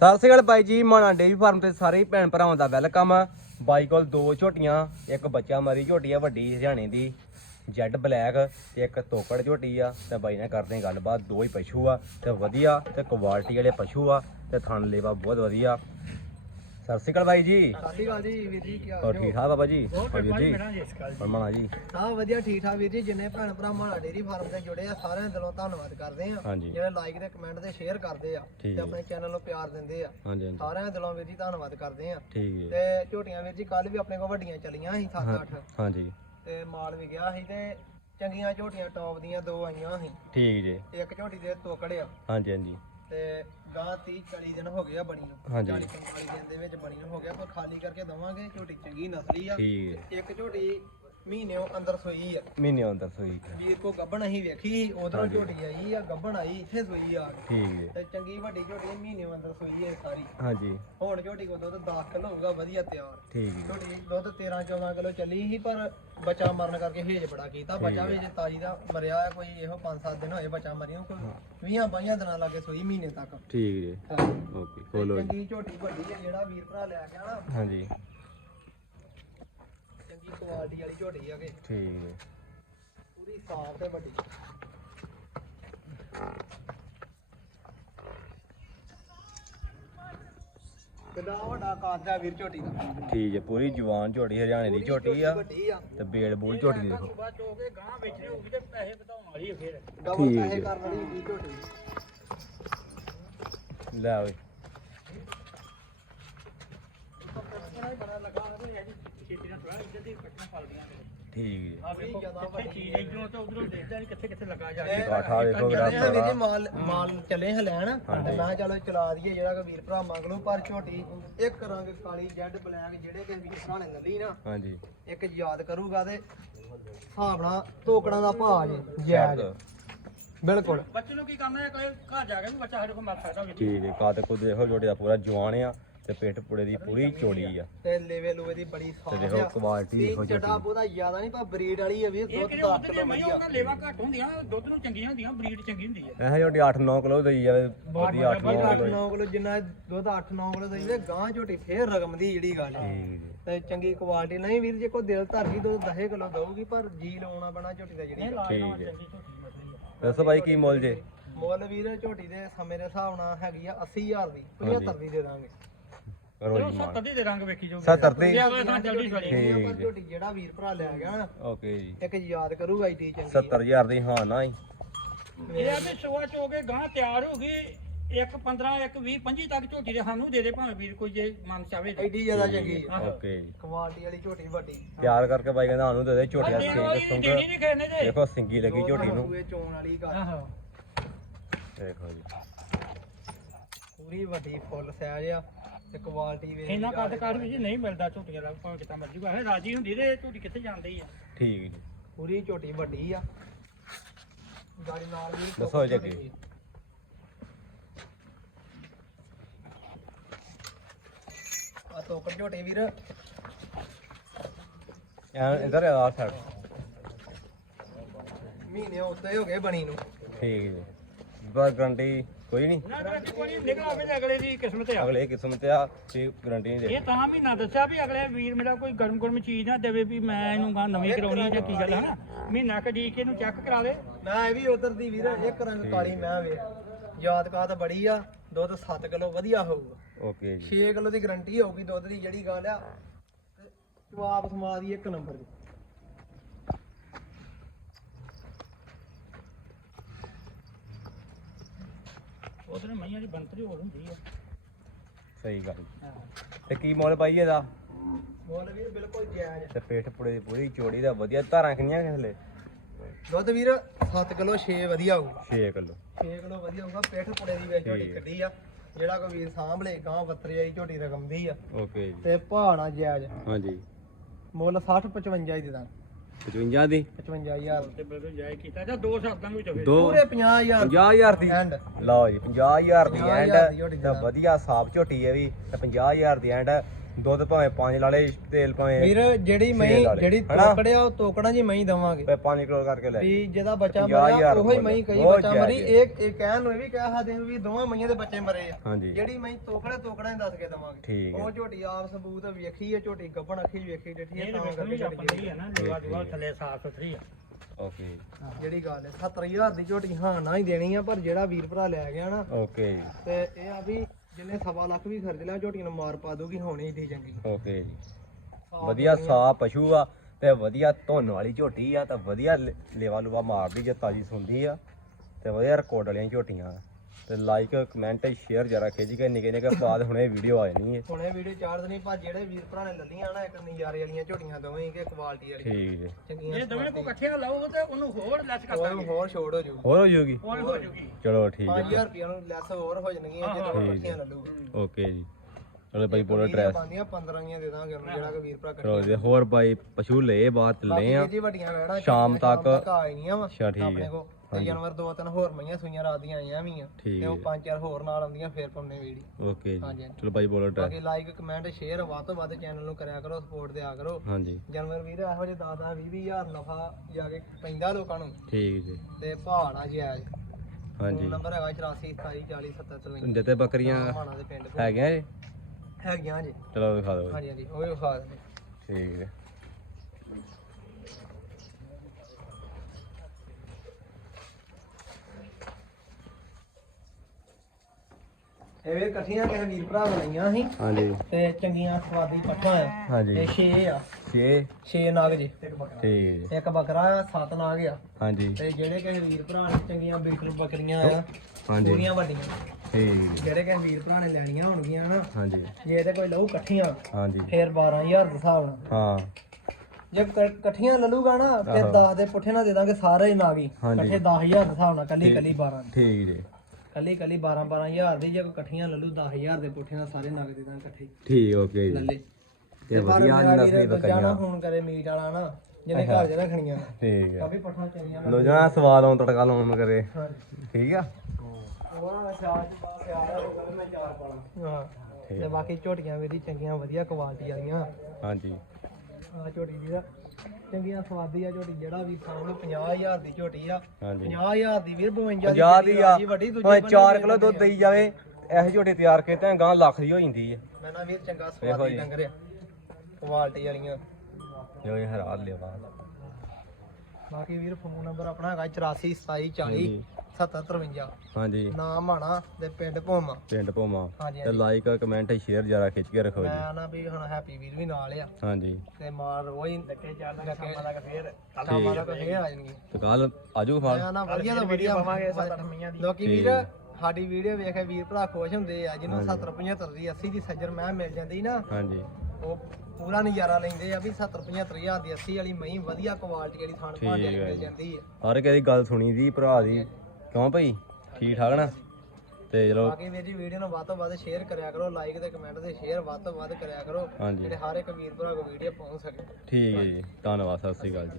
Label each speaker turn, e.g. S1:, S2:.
S1: ਸਤਿ ਸ਼੍ਰੀ ਅਕਾਲ ਬਾਈ ਜੀ ਮਾਣਾ dairy farm ਤੇ ਸਾਰੇ ਭੈਣ ਭਰਾਵਾਂ ਦਾ ਵੈਲਕਮ। ਆ ਬਾਈ ਕੋਲ ਦੋ ਝੋਟੀਆਂ, ਇੱਕ ਬੱਚਾ ਮਰੀ ਝੋਟੀ ਆ, ਵੱਡੀ ਹਰਿਆਣੇ ਦੀ, ਜੈਡ ਬਲੈਕ ਤੇ ਇੱਕ ਤੋਕੜ ਝੋਟੀ ਆ। ਤੇ ਬਾਈ ਨਾਲ ਕਰਦੇ ਹਾਂ ਗੱਲਬਾਤ, ਦੋ ਹੀ ਪਸ਼ੂ ਆ, ਤੇ ਵਧੀਆ ਤੇ ਕੁਆਲਿਟੀ ਵਾਲੇ ਪਸ਼ੂ ਆ, ਤੇ ਥਣ ਲੇਵਾ ਬਹੁਤ ਵਧੀਆ। ਸਤਿ ਸ਼੍ਰੀ ਅਕਾਲ ਬਾਈ ਜੀ।
S2: ਸਤਿ ਸ਼੍ਰੀ ਅਕਾਲ ਜੀ ਵੀਰ ਜੀ ਕੀ ਹਾਲ
S1: ਹੋਰ
S2: ਹੈ
S1: ਠੀਕ ਠਾਕ ਬਾਬਾ ਜੀ? ਹੋਰ ਵੀਰ ਜੀ? ਹੋਰ ਮਾਣਾ ਜੀ?
S2: ਹਾਂ ਵਧੀਆ ਠੀਕ ਠਾਕ ਵੀਰ ਜੀ। ਜਿੰਨੇ ਭੈਣ ਭਰਾ ਮਾਣਾ ਡੇਰੀ ਫਾਰਮ ਤੇ ਜੁੜੇ ਆ ਸਾਰਿਆਂ ਦਿਲੋਂ ਧੰਨਵਾਦ ਕਰਦੇ ਆ। ਜਿਹੜੇ ਲਾਈਕ ਤੇ ਕਮੈਂਟ ਤੇ ਸ਼ੇਅਰ ਕਰਦੇ ਆ ਤੇ। ਆਪਣੇ ਚੈਨਲ ਨੂੰ ਪਿਆਰ ਦਿੰਦੇ ਆ। ਸਾਰਿਆਂ ਦਿਲੋਂ ਵੀਰ ਜੀ ਧੰਨਵਾਦ ਕਰਦੇ ਆ। ਤੇ ਝੋਟੀਆਂ ਵੀਰ ਜੀ ਕੱਲ ਵੀ ਆਪਣੇ ਕੋਲ ਵੱਡੀਆਂ ਚਲੀਆਂ ਸੀ 7-8
S1: ਹਾਂਜੀ।
S2: ਤੇ ਮਾਲ ਵੀ ਗਿਆ ਸੀ ਤੇ ਚੰਗੀਆਂ ਝੋਟੀਆਂ ਟੌਪ ਦੀਆਂ ਦੋ ਆਈਆਂ ਸੀ।
S1: ਠੀਕ ਜੀ।
S2: ਇੱਕ ਝੋਟੀ ਦੇ ਤੋਕੜਿਆ
S1: ਹਾਂਜੀ ਹਾਂਜੀ।
S2: ਤੇ ਗਾਂ 30 40 ਦਿਨ ਹੋ ਗਏ ਆ ਬਣੀ ਨੂੰ
S1: ਹਾਂਜੀ।
S2: 40 45 ਦਿਨ ਦੇ ਵਿੱਚ ਬਣੀ ਨੂੰ ਹੋ ਗਿਆ ਪਰ ਖਾਲੀ ਕਰਕੇ ਦਵਾਂਗੇ ਝੋਟੀ ਚੰਗੀ ਨਸਲੀ ਆ।
S1: ਠੀਕ। ਹੈ
S2: ਇੱਕ ਝੋਟੀ ਮਹੀਨੇੋਂ ਅੰਦਰ ਸੋਈ ਆ।
S1: ਮਹੀਨੇ ਅੰਦਰ ਸੋਈ
S2: ਵੀਰ ਕੋ ਗੱਬਣ ਅਸੀਂ ਵੇਖੀ ਉਧਰੋਂ ਝੋਟੀ ਆਈ ਆ ਗੱਬਣ ਆਈ ਇੱਥੇ ਸੋਈ ਆ।
S1: ਠੀਕ ਹੈ।
S2: ਤੇ ਚੰਗੀ ਵੱਡੀ ਝੋਟੀ ਮਹੀਨੇੋਂ ਅੰਦਰ ਸੋਈ ਹੈ ਸਾਰੀ।
S1: ਹਾਂਜੀ।
S2: ਹੁਣ ਝੋਟੀ ਕੋ ਦੁੱਧ 10 ਕਿਲੋ ਹੋਊਗਾ ਵਧੀਆ ਤਿਆਰ।
S1: ਠੀਕ ਹੈ।
S2: ਝੋਟੀ ਦੁੱਧ 13 14 ਕਿਲੋ ਚੱਲੀ ਸੀ ਪਰ ਬੱਚਾ ਮਰਨ ਕਰਕੇ ਹੇਜ ਬੜਾ ਕੀਤਾ। ਬੱਚਾ ਵੀ ਜੇ ਤਾਜੀ ਦਾ ਮਰਿਆ ਹੈ, ਕੋਈ ਇਹੋ 5-7 ਦਿਨ ਹੋਏ ਬੱਚਾ ਮਰੀ ਨੂੰ ਕੋਈ 20 22 ਦਿਨਾਂ ਲਾਗੇ ਸੋਈ ਮਹੀਨੇ ਤੱਕ।
S1: ਠੀਕ ਜੀ
S2: ਹਾਂ।
S1: ਓਕੇ
S2: ਤੇ
S1: ਖੋਲੋ ਜੀ।
S2: ਚੰਗੀ ਝੋਟੀ ਵੱਡੀ ਜਿਹੜਾ ਵੀਰ ਭਰਾ ਲੈ ਗਿਆ ਨਾ
S1: ਹਾਂਜੀ।
S2: ਚੰਗੀ ਕੁਆਲਿਟੀ ਵਾਲੀ ਝੋਟੀ ਹੈਗੇ
S1: ਠੀਕ। ਹੈ
S2: ਪੂਰੀ ਸਾਫ਼ ਤੇ ਵੱਡੀ। ਕਿੰਨਾ ਵੱਡਾ ਕਾਂਦਾ ਵੀਰ ਝੋਟੀ ਦਾ।
S1: ਠੀਕ ਹੈ ਪੂਰੀ ਜਵਾਨ ਝੋਟੀ ਹਰਿਆਣੇ ਦੀ ਝੋਟੀ ਆ
S2: ਵੱਡੀ ਆ।
S1: ਤੇ ਬੇਲ ਬੂਲ ਝੋਟੀ ਦੇਖੋ
S2: ਗਾਂ
S1: ਠੀਕ
S2: ਪੈਸੇ
S1: ਹੈ।
S2: ਕਰਨ ਵਾਲੀ ਵੀਰ ਝੋਟੀ।
S1: ਲੈ ਓਏ ਠੀਕ। ਹੈ
S2: ਬੜੀ ਜ਼ਿਆਦਾ ਵੱਡੀ
S1: ਇਹ ਕਾਠਾ ਵੇਖੋ ਮੇਰਾ
S2: ਇਹ ਵੀਰ ਜੀ
S1: ਸਾਰਾ
S2: ਮਾਲ ਮਾਲ ਚੱਲੇ ਹਾਂ ਲੈਣ
S1: ਹਾਂਜੀ।
S2: ਤੇ ਮੈਂ ਚਲੋ ਚਲਾ ਦਈਏ ਜਿਹੜਾ ਕਿ ਵੀਰ ਭਰਾ ਮੰਗ ਲਓ ਪਰ ਝੋਟੀ ਇੱਕ ਰੰਗ ਕਾਲੀ ਜੈਡ ਬਲੈਕ ਜਿਹੜੇ ਕਿ ਵੀਰ ਭਰਾ ਨੇ ਲੱਲੀ ਨਾ
S1: ਹਾਂਜੀ।
S2: ਇੱਕ ਯਾਦ ਕਰੂਗਾ ਤੇ ਨਾਲ ਟੋਕੜਾਂ ਦਾ ਭਾਅ ਜੇ। ਬਿਲਕੁਲ।
S3: ਬੱਚੇ ਨੂੰ ਕੀ ਕਰਨਾ ਹੈ ਕੋਈ ਘਰ ਜਾ ਕੇ ਵੀ ਬੱਚਾ ਸਾਡੇ ਕੋਲ ਮਰ ਸਕਦਾ ਵੀ
S1: ਠੀਕ ਹੈ ਕਾਦ ਕੋ ਦੇਖੋ ਝੋਟੀ ਦਾ ਪੂਰਾ ਜਵਾਨ ਆ। ਤੇ ਪਿੱਠ ਪੁੜੇ ਦੀ ਪੂਰੀ ਚੋੜੀ ਆ।
S2: ਤੇ ਲੇਵੇ ਲੂਵੇ ਦੀ ਬੜੀ
S1: ਤੇ
S2: ਸਾਫ਼
S1: ਦੇਖੋ ਕੁਆਲਿਟੀ ਦੇਖੋ
S2: ਚੜਾ
S1: ਝੋਟੀ
S2: ਬਹੁਤਾ ਜ਼ਿਆਦਾ ਨਹੀਂ ਪਰ ਬਰੀਡ ਵਾਲੀ ਹੈ ਵੀ ਦੁੱਧ
S3: ਕਿਹੜੇ
S2: 10
S3: ਉਹਦੇ
S2: ਕਿਲੋ ਵਧੀਆ
S3: ਉਹਨਾਂ ਲੇਵਾ ਘੱਟ ਹੁੰਦੀਆਂ ਦੁੱਧ ਨੂੰ ਚੰਗੀਆਂ ਹੁੰਦੀਆਂ ਬਰੀਡ ਚੰਗੀ ਹੁੰਦੀ ਹੈ
S1: ਇਹ ਝੋਟੀ 8-9 ਕਿਲੋ ਦਈ ਜਾਵੇ ਵਧੀਆ 8-9
S2: 8
S1: ਕਿਲੋ
S2: 9 ਕਿਲੋ ਜਿੰਨਾ ਦੁੱਧ 8 9 ਕਿਲੋ ਦਈਦੇ ਗਾਂ ਝੋਟੀ ਫੇਰ ਰਕਮ ਦੀ ਜਿਹੜੀ ਗੱਲ ਹੈ ਤੇ ਚੰਗੀ ਕੁਆਲਿਟੀ ਨਹੀਂ ਵੀਰ ਜੇ ਕੋਈ ਦਿਲ ਧਰ ਗਈ ਦੁੱਧ 10 ਕਿਲੋ ਦਊਗੀ ਪਰ ਜੀ ਲਾਉਣਾ ਪੈਣਾ ਝੋਟੀ ਦਾ ਜਿਹੜੀ
S1: ਠੀਕ ਹੈ। ਦੱਸੋ ਬਾਈ ਕੀ ਮੁੱਲ ਜੇ?
S2: ਮੁੱਲ ਵੀਰ ਝੋਟੀ ਦੇ ਸਮੇਂ ਦੇ ਹਿਸਾਬ ਨਾਲ ਹੈਗੀ ਆ 80000 ਦੀ 75 ਦੀ ਦੇ ਦਾਂਗੇ।
S1: ਕਰੋ
S3: ਚਲੋ
S1: ਜੀ ਮਾਰ
S3: 70 ਦੇ ਰੰਗ ਵੇਖੀ ਜਾਓ।
S1: 70 ਦੀ
S3: ਜੇ ਅਗਲੇ ਥਾਂ ਜਲਦੀ ਸੜੀ
S2: ਪਰ
S1: ਠੀਕ ਹੈ
S2: ਝੋਟੀ ਜਿਹੜਾ ਵੀਰ ਭਰਾ ਲੈ ਗਿਆ ਨਾ
S1: ਓਕੇ ਜੀ।
S2: ਇੱਕ ਯਾਦ ਕਰੂਗਾ ਈਟੀ ਚੰਗੀ।
S1: 70000 ਦੀ ਹਾਂ ਨਾ ਹੀ
S3: ਇਹ ਆ ਵੀ ਸੋਆ ਚੋ ਕੇ ਗਾਂ ਤਿਆਰ ਹੋ ਗਈ ਇੱਕ 15 ਇੱਕ 20 25 ਤੱਕ ਝੋਟੀ ਦੇ ਸਾਨੂੰ ਦੇ ਦੇ ਭਾਵੇਂ ਵੀਰ ਕੋਈ ਜੇ ਮਨ ਚਾਵੇ ਤੇ।
S2: ਐਡੀ ਜ਼ਿਆਦਾ ਚੰਗੀ। ਆ
S1: ਓਕੇ ਜੀ।
S2: ਕੁਆਲਿਟੀ ਵਾਲੀ ਝੋਟੀ ਵੱਡੀ।
S1: ਤਿਆਰ ਕਰਕੇ ਬਾਈ ਕਹਿੰਦਾ ਸਾਨੂੰ ਦੇ ਦੇ ਝੋਟੀ। ਦਾ
S3: ਦੇਣ
S1: ਸਿੰਘ
S3: ਵਾਲੀ
S1: ਸੁੰਗ
S3: ਦੇਣੀ ਨਹੀਂ ਖੇਨੇ ਜੇ
S1: ਦੇਖੋ ਸਿੰਗੀ ਲੱਗੀ ਝੋਟੀ ਨੂੰ।
S2: ਸੂਏ ਚੋਣ ਵਾਲੀ ਗੱਲ।
S3: ਆਹੋ।
S1: ਦੇਖੋ ਜੀ।
S2: ਪੂਰੀ ਵੱਡੀ ਫੁੱਲ ਸਾਈਜ਼ ਆ। ਤੇ ਕੁਆਲਿਟੀ ਵੇਖ
S3: ਇੰਨਾ ਕੱਦ ਕਾਠ ਵੀ ਜੀ ਨਹੀਂ ਮਿਲਦਾ ਝੋਟੀਆਂ ਦਾ ਭਾਵੇਂ ਕਿਤਾ ਮਰਜ਼ੀ ਹੈ ਰਾਜੀ ਹੁੰਦੀ ਤੇ ਝੋਟੀ ਕਿੱਥੇ ਜਾਂਦੀ ਆ?
S1: ਠੀਕ ਜੀ।
S2: ਪੂਰੀ ਝੋਟੀ ਵੱਡੀ ਆ। ਗਾੜੀ ਨਾਲ ਵੀ
S1: ਦੱਸੋ ਜੀ ਅੱਗੇ।
S2: ਆ। ਤੋਕੜ ਝੋਟੀ ਵੀਰ।
S1: ਐ ਇਧਰ ਆ ਸਾਈਡ
S2: ਮਹੀਨੇ ਉੱਤੇ ਹੋ ਗਏ ਬਣੀ ਨੂੰ।
S1: ਠੀਕ ਜੀ। ਬਸ ਗਰੰਟੀ ਕੋਈ ਨਹੀਂ।
S3: ਨਾ ਗਰੰਟੀ ਕੋਈ ਨਹੀਂ ਨਿਕਲ ਆਵੇ ਅਗਲੇ ਦੀ ਕਿਸਮਤ ਆ।
S1: ਅਗਲੇ ਕਿਸਮ ਤੇ ਆ ਤੇ ਗਰੰਟੀ ਨਹੀਂ ਦੇ
S3: ਇਹ ਤਾਂ ਮਹੀਨਾ ਦੱਸਿਆ ਵੀ ਅਗਲੇ ਵੀਰ ਮੇਰਾ ਕੋਈ ਗਰਮ ਗਰਮ ਚੀਜ਼ ਨਾ ਦੇਵੇ ਵੀ ਮੈਂ ਇਹਨੂੰ ਗਾਂ ਨਵੀਂ ਕਰਾਉਣੀ ਹੈ ਜਾਂ ਕੀ ਗੱਲ ਹੈ ਨਾ ਮਹੀਨਾ ਕਢੀ ਕੇ ਇਹਨੂੰ ਚੈੱਕ ਕਰਾ ਦੇ।
S2: ਮੈਂ ਇਹ ਵੀ ਉਧਰ ਦੀ ਵੀਰ ਇੱਕ ਰੰਗ ਕਾਲੀ ਮੈਂ ਵੇ ਯਾਦ ਕਾਤ ਬੜੀ ਆ ਦੁੱਧ 7 ਕਿਲੋ ਵਧੀਆ ਹੋਊਗਾ।
S1: ਓਕੇ ਜੀ।
S2: 6 ਕਿਲੋ ਦੀ ਗਰੰਟੀ ਹੋਊਗੀ ਦੁੱਧ ਦੀ ਜਿਹੜੀ ਗੱਲ ਆ। ਤੇ ਜਵਾਬ ਸਮਾ ਦੀ ਇੱਕ ਨੰਬਰ ਦੀ।
S3: ਉਹਦੇ ਮਈਆਂ ਦੀ ਬੰਤਰੀ ਹੋਰ ਹੁੰਦੀ ਆ।
S1: ਸਹੀ ਗੱਲ। ਤੇ ਕੀ ਮੁੱਲ ਪਾਈ ਇਹਦਾ?
S2: ਮੁੱਲ ਵੀਰ ਬਿਲਕੁਲ ਜਾਇਜ਼
S1: ਤੇ ਪੇਟ ਪੁੜੇ ਦੀ ਪੂਰੀ ਚੋੜੀ ਦਾ ਵਧੀਆ ਧਾਰਾਂ ਕਿੰਨੀਆਂ ਕਿਸਲੇ
S2: ਦੁੱਧ ਵੀਰ 7 ਕਿਲੋ 6 ਵਧੀਆ ਹੋਊਗਾ।
S1: 6 ਕਿਲੋ।
S2: 6 ਕਿਲੋ ਵਧੀਆ ਹੋਊਗਾ ਪਿੱਠ ਪੁੜੇ ਦੀ ਵਿੱਚ ਝੋਟੀ
S1: ਠੀਕ ਹੈ।
S2: ਕੱਢੀ ਆ। ਜਿਹੜਾ ਕੋਈ ਵੀਰ ਸਾਂਭਲੇ ਗਾਂ ਬੱਤਰੀ ਆਈ ਝੋਟੀ ਰਕਮ ਦੀ ਆ।
S1: ਓਕੇ ਜੀ।
S2: ਤੇ ਭਾਣਾ ਜਾਇਜ਼।
S1: ਹਾਂਜੀ।
S2: ਮੁੱਲ 60 55 ਹੀ ਦੇ ਦਾਂ
S1: 55 ਦੀ।
S2: 55000
S3: ਤੇ ਬਿਲਕੁਲ ਜਾਇ ਕੀਤਾ। ਜਾਂ ਦੋ ਸ਼ਬਦਾਂ ਵਿੱਚ ਹੋਵੇ
S1: ਦੋ।
S2: ਪੂਰੇ 50000
S1: 50000 ਦੀ।
S2: ਐਂਡ।
S1: ਲਓ ਜੀ 50000 ਦੀ
S2: 50,000
S1: ਐਂਡ।
S2: ਝੋਟੀ
S1: ਤਾਂ। ਵਧੀਆ ਸਾਫ਼ ਝੋਟੀ ਹੈ ਵੀ। ਤੇ 50000 ਦੀ ਐਂਡ। ਦੁੱਧ ਭਾਵੇਂ 5 ਲਾ ਲੇ ਤੇਲ ਭਾਵੇਂ
S2: ਵੀਰ ਜਿਹੜੀ
S1: ਲਏ।
S2: ਜਿਹੜੀ? ਤੋਕੜਿਆ ਉਹ ਤੋਕੜਾਂ ਜੀ ਮਈ ਦਵਾਂਗੇ।
S1: 5 ਕਿਲੋ ਕਰਕੇ ਲੈ।
S2: ਵੀ ਜਿਹਦਾ ਬੱਚਾ ਮਰਿਆ ਉਹੀ। ਮਈ ਕਈ ਬੱਚਾ ਮਰੀ।
S1: ਜ਼ਿਆਦਾ।
S2: ਇਹ ਇਹ ਕਹਿਣ ਨੂੰ ਇਹ ਵੀ ਕਹਿ ਸਕਦੇ ਵੀ ਦੋਵਾਂ ਮਈਆਂ ਦੇ ਬੱਚੇ ਮਰੇ ਆ।
S1: ਹਾਂਜੀ।
S2: ਜਿਹੜੀ ਮਈ ਤੋਕੜੇ ਤੋਕੜਾਂ ਦੱਸ ਕੇ ਦਵਾਂਗੇ। ਉਹ ਝੋਟੀ ਆਪ ਸਬੂਤ ਵੇਖੀ ਹੈ ਝੋਟੀ ਗੱਬਣ ਅੱਖੀ ਵੇਖੀ ਡਿੱਠੀ ਹੈ ਤਾਂ ਕਰਕੇ ਝੋਟੀ
S3: ਹੈ ਨਾ ਜਵਾ ਜਵਾ ਥੱਲੇ ਸਾਫ਼ ਸੁਥਰੀ ਆ।
S1: ਓਕੇ।
S2: ਜਿਹੜੀ ਗੱਲ ਹੈ 70000 ਦੀ ਝੋਟੀ ਹਾਂ ਨਾ ਹੀ ਦੇਣੀ ਆ ਪਰ ਜਿਹੜਾ ਵੀਰ ਭਰਾ ਲੈ ਗਿਆ ਨਾ
S1: ਓਕੇ।
S2: ਤੇ ਇਹ ਆ ਵੀ ਜਿੰਨੇ ਸਵਾ ਲੱਖ ਵੀ ਖਰਚ ਲਿਆ ਝੋਟੀ ਨੂੰ ਮਾਰ ਪਾ ਦੂਗੀ ਹੋਣੀ ਏਡੀ ਚੰਗੀ
S1: ਓਕੇ ਜੀ। ਵਧੀਆ ਸਾਫ਼ ਪਸ਼ੂ ਆ ਤੇ ਵਧੀਆ ਧੁੰਨ ਵਾਲੀ ਝੋਟੀ ਆ ਤਾਂ ਵਧੀਆ ਲੇ- ਲੇਵਾ ਲੂਵਾ ਮਾਰਦੀ ਜੇ ਤਾਜੀ ਸੁੰਦੀ ਆ ਤੇ ਵਧੀਆ ਰਿਕਾਰਡ ਵਾਲੀਆਂ ਝੋਟੀਆਂ ਤੇ ਲਾਈਕ ਕਮੈਂਟ ਸ਼ੇਅਰ ਜਰਾ ਖਿੱਚ ਕੇ ਨਿੱਕੇ ਨਿੱਕੇ ਬਾਅਦ ਹੁਣੇ ਵੀਡੀਓ ਆ ਜਾਣੀ ਹੈ।
S2: ਹੁਣੇ ਵੀਡੀਓ ਚਾਰ ਦਿਨੀ ਪਰ ਜਿਹੜੇ ਵੀਰ ਭਰਾ ਨੇ ਲੱਲੀਆਂ ਨਾ ਇੱਕ ਨਜ਼ਾਰੇ ਵਾਲੀਆਂ ਝੋਟੀਆਂ ਦੋਵੇਂ ਹੀ ਕਿ ਕੁਆਲਿਟੀ ਵਾਲੀ
S1: ਠੀਕ ਹੈ।
S2: ਚੰਗੀਆਂ
S3: ਜੇ ਦੋਵੇਂ ਕੋ ਇਕੱਠੇ ਲਾਓ ਤੇ ਉਹਨੂੰ ਹੋਰ ਲੈਸ ਕਰ
S2: ਉਹਨੂੰ
S3: ਦਾਂਗੇ।
S2: ਹੋਰ ਛੋੜ ਹੋ ਜੂ।
S1: ਹੋਰ ਹੋ ਜੂਗੀ?
S3: ਹੋਰ ਹੋ ਜੂਗੀ।
S1: ਚਲੋ ਠੀਕ ਹੈ।
S2: 5000 ਰੁਪਏ ਨੂੰ ਲੈਸ ਹੋਰ ਹੋ ਜਾਣਗੀਆਂ ਜੇ ਦੋਵੇਂ ਇਕੱਠੀਆਂ ਲੱਲੂ
S1: ਓਕੇ ਜੀ। ਚਲੋ ਬਾਈ ਬੋਲੋ
S2: ਵੀਹ
S1: ਐਡਰੈਸ
S2: ਪਾਉਂਦੀਆਂ 15 ਦੀਆਂ ਦੇ ਦਾਂਗੇ ਉਹਨੂੰ ਜਿਹੜਾ ਕਿ ਵੀਰ ਭਰਾ
S1: ਚਲੋ ਜੀ ਹੋਰ ਬਾਈ ਪਸ਼ੂ ਲਏ ਬਾਅਦ ਲਏ ਆ।
S2: ਜੀ ਵੱਡੀਆਂ
S1: ਸ਼ਾਮ ਤੱਕ।
S2: ਆ ਆਈਆਂ ਵਾ।
S1: ਅੱਛਾ ਠੀਕ ਹੈ
S2: ਤੇ ਜਾਨਵਰ ਦੋ ਤਿੰਨ ਹੋਰ ਮਈਆਂ ਸੂਈਆਂ ਰਾਤ ਦੀਆਂ ਆਈਆਂ ਵੀ ਆ ਤੇ ਉਹ ਪੰਜ ਚਾਰ ਹੋਰ ਨਾਲ ਆਉਂਦੀਆਂ ਫੇਰ ਪਾਉਣੇ ਵੀਡੀਓ।
S1: ਓਕੇ ਜੀ।
S2: ਹਾਂਜੀ।
S1: ਚਲੋ ਬਾਈ ਬੋਲੋ ਐਡਰੈਸ
S2: ਬਾਕੀ ਲਾਈਕ ਕਮੈਂਟ ਸ਼ੇਅਰ ਵੱਧ ਤੋਂ ਵੱਧ ਚੈਨਲ ਨੂੰ ਕਰਿਆ ਕਰੋ ਸਪੋਰਟ ਦਿਆ ਕਰੋ।
S1: ਹਾਂਜੀ।
S2: ਜਾਨਵਰ ਵੀਰ ਇਹੋ ਜਿਹੇ 10 10 20 ਹਜ਼ਾਰ ਨਫਾ ਜਾ ਕੇ ਪੈਂਦਾ ਲੋਕਾਂ ਨੂੰ।
S1: ਠੀਕ ਜੀ।
S2: ਤੇ ਪਹਾੜਾ ਜਾਇਜ਼
S1: ਹਾਂਜੀ।
S2: ਨੰਬਰ ਹੈਗਾ 84 27 40 77
S1: ਜਿੱਤੇ ਬੱਕਰੀਆਂ ਹੈਗੀਆਂ ਜੀ
S2: ਹੈਗੀਆਂ ਜੀ
S1: ਚਲੋ ਵਿਖਾ ਦਿਓ
S2: ਹਾਂਜੀ ਹਾਂਜੀ ਉਹ ਵੀ ਵਿਖਾ ਦਿੰਦੇ
S1: ਠੀਕ ਹੈ।
S2: ਇਹ ਵੀ ਇਕੱਠੀਆਂ ਕਿਸੇ ਵੀਰ ਭਰਾ ਬਣਾਈਆਂ ਸੀ
S1: ਹਾਂਜੀ।
S2: ਤੇ ਚੰਗੀਆਂ ਸਵਾਦੀ ਪੱਠਾਂ ਆ।
S1: ਹਾਂਜੀ।
S2: ਤੇ 6 ਆ।
S1: ਛੇ।
S2: 6 ਨਾਗ ਜੀ।
S1: ਠੀਕ। ਹੈ
S2: ਇੱਕ ਬੱਕਰਾ ਆ 7 ਨਾਗ ਆ।
S1: ਹਾਂਜੀ।
S2: ਤੇ ਜਿਹੜੇ ਕਿਸੇ ਵੀਰ ਭਰਾ ਨੇ ਚੰਗੀਆਂ ਬੀਟਲ ਬੱਕਰੀਆਂ ਆ
S1: ਹਾਂਜੀ।
S2: ਪੂਰੀਆਂ ਵੱਡੀਆਂ।
S1: ਠੀਕ।
S2: ਜਿਹੜੇ ਕਿਸੇ ਵੀਰ ਭਰਾ ਨੇ ਲੈਣੀਆਂ ਹੋਣਗੀਆਂ ਨਾ
S1: ਹਾਂਜੀ।
S2: ਜੇ ਇਹਦੇ ਕੋਈ ਲਊ ਇਕੱਠੀਆਂ
S1: ਹਾਂਜੀ।
S2: ਫੇਰ 12000 ਦੇ ਹਿਸਾਬ ਨਾਲ।
S1: ਹਾਂ।
S2: ਜੇ ਕ- ਇਕੱਠੀਆਂ ਲੱਲੂਗਾ ਨਾ ਤੇ 10 ਦੇ ਪੁੱਠੇ ਨਾਲ ਦੇ ਦਾਂਗੇ ਸਾਰੇ ਹੀ। ਨਾਗੀ
S1: ਹਾਂਜੀ।
S2: ਇਕੱਠੇ 10000 ਦੇ ਹਿਸਾਬ ਨਾਲ ਕੱਲੀ ਕੱਲੀ 12
S1: ਠੀਕ ਜੀ।
S2: ਕੱਲੀ ਕੱਲੀ 12 12000 ਦੀ ਜੇ ਕੋਈ ਇਕੱਠੀਆਂ ਲੱਲੂ 10000 ਦੇ ਪੁੱਠੇ ਨਾਲ ਸਾਰੇ ਨਗ ਦੇ ਇਕੱਠੇ।
S1: ਠੀਕ ਓਕੇ ਜੀ।
S2: ਲੱਲੇ
S1: ਤੇ ਵਧੀਆ ਨਸਲੀ ਬੱਕਰੀਆਂ।
S2: ਫੋਨ ਕਰੇ ਮੀਟ ਵਾਲਾ ਨਾ ਜਿਹਨੇ ਘਰ ਦੇ ਰੱਖਣੀਆਂ।
S1: ਠੀਕ ਹੈ
S2: ਕਾਫੀ ਪੱਠਾਂ ਚੰਗੀਆਂ
S1: ਲੋ ਜਣਾ ਸਵਾਲ ਆਉਂ ਤੜਕਾ ਲਾਉਣ ਕਰੇ
S2: ਹਾਂਜੀ।
S1: ਠੀਕ ਆ?
S2: ਉਹਨਾਂ ਦਾ ਸਿਆਲ ਚ ਬਾਅਦ ਸਿਆਲ ਆ ਉਹ ਕਹਿੰਦਾ ਮੈਂ ਚਾਰ ਪਾਣਾ ਹਾਂ। ਤੇ ਬਾਕੀ ਝੋਟੀਆਂ ਵੀ ਦੀ ਚੰਗੀਆਂ ਵਧੀਆ ਕੁਆਲਿਟੀ ਵਾਲੀਆਂ।
S1: ਹਾਂਜੀ।
S2: ਆ ਝੋਟੀ ਦੀ ਦਾ ਚੰਗੀਆਂ ਸਵਾਦੀ ਆ ਝੋਟੀ ਜਿਹੜਾ ਵੀ ਸਾਹਮਣੇ 50000 ਦੀ ਝੋਟੀ ਆ।
S1: ਹਾਂਜੀ।
S2: 50000 ਦੀ ਵੀਰ 52 ਦੀ
S1: 50 ਦੀ ਆ
S2: ਵੱਡੀ ਦੂਜੀ
S1: ਭਾਵੇਂ
S2: ਬੰਨੇ
S1: 4
S2: ਵੀ
S1: ਕਿਲੋ ਦੁੱਧ ਦੇਈ ਜਾਵੇ ਇਹੋ ਝੋਟੀ ਤਿਆਰ ਕੀਤੇ ਗਾਂ ਲੱਖ ਦੀ ਹੋ ਜਾਂਦੀ ਹੈ
S2: ਮੈਂ ਨਾ ਵੀਰ ਚੰਗਾ ਸਵਾਦੀ ਆ। ਕੁਆਲਿਟੀ ਵਾਲੀਆਂ।
S1: ਜੋ ਇਹ ਹਰਾ ਲਿਆ
S2: ਬਾਕੀ ਵੀਰ ਫੋਨ ਨੰਬਰ ਆਪਣਾ ਹੈਗਾ 84 27 40 70 53
S1: ਹਾਂਜੀ।
S2: ਨਾਮ ਆਣਾ ਤੇ ਪਿੰਡ ਭੋਮਾ।
S1: ਪਿੰਡ ਭੋਮਾ।
S2: ਹਾਂਜੀ
S1: ਤੇ ਲਾਈਕ ਕਮੈਂਟ ਸ਼ੇਅਰ ਜਰਾ ਖਿੱਚ ਕੇ ਰੱਖੋ ਜੀ।
S2: ਮੈਂ ਨਾ ਵੀ ਹੁਣ ਹੈਪੀ ਵੀਰ ਵੀ ਨਾਲ ਆ।
S1: ਹਾਂਜੀ।
S2: ਤੇ ਮਾਰ ਰੋਈ ਲੱਗੇ ਚੱਲ ਲੱਗੇ। ਤੱਕ ਫੇਰ ਸ਼ਾਮਾਂ ਤੱਕ ਫੇਰ ਆ ਜਾਣਗੇ।
S1: ਤੇ ਕੱਲ ਆਜੂ ਫਾਲ
S2: ਮੈਂ ਨਾ ਵਧੀਆ ਤੋਂ ਵਧੀਆ। ਲੋਕੀ ਵੀਰ ਸਾਡੀ ਵੀਡੀਓ ਵੇਖ ਕੇ ਵੀਰ ਭਰਾ ਖੁਸ਼ ਹੁੰਦੇ ਆ ਜਿਹਨੂੰ 70 75 ਦੀ 80 ਦੀ ਸੱਜਰ ਮੈਂ ਮਿਲ ਜਾਂਦੀ ਨਾ
S1: ਹਾਂਜੀ।
S2: ਉਹ ਪੂਰਾ ਨਜ਼ਾਰਾ ਲੈਂਦੇ ਆ ਵੀ 70 75 ਹਜ਼ਾਰ ਦੀ 80 ਵਾਲੀ ਮਹੀਂ ਵਧੀਆ ਕੁਆਲਿਟੀ ਵਾਲੀ ਥਾਣ ਭਾਂਡੇ ਮਿਲ
S1: ਜੀ।
S2: ਜਾਂਦੀ ਆ।
S1: ਹਰ ਇੱਕ ਦੀ ਗੱਲ ਸੁਣੀ ਦੀ ਭਰਾ ਦੀ। ਕਿਉਂ ਭਾਈ? ਠੀਕ ਠਾਕ ਨਾ? ਤੇ ਚਲੋ।
S2: ਬਾਕੀ ਮੇਰੀ ਵੀਡੀਓ ਨੂੰ ਵੱਧ ਤੋਂ ਵੱਧ ਸ਼ੇਅਰ ਕਰਿਆ ਕਰੋ ਲਾਈਕ ਤੇ ਕਮੈਂਟ ਤੇ ਸ਼ੇਅਰ ਵੱਧ ਤੋਂ ਵੱਧ ਕਰਿਆ ਕਰੋ
S1: ਹਾਂਜੀ।
S2: ਜਿਹੜੇ ਹਰ ਇੱਕ ਵੀਰ ਭਰਾ ਕੋ ਵੀਡੀਓ ਪਹੁੰਚ ਸਕੇ।
S1: ਠੀਕ ਹੈ ਜੀ। ਧੰਨਵਾਦ ਸਤਿ ਸ੍ਰੀ ਅਕਾਲ ਜੀ।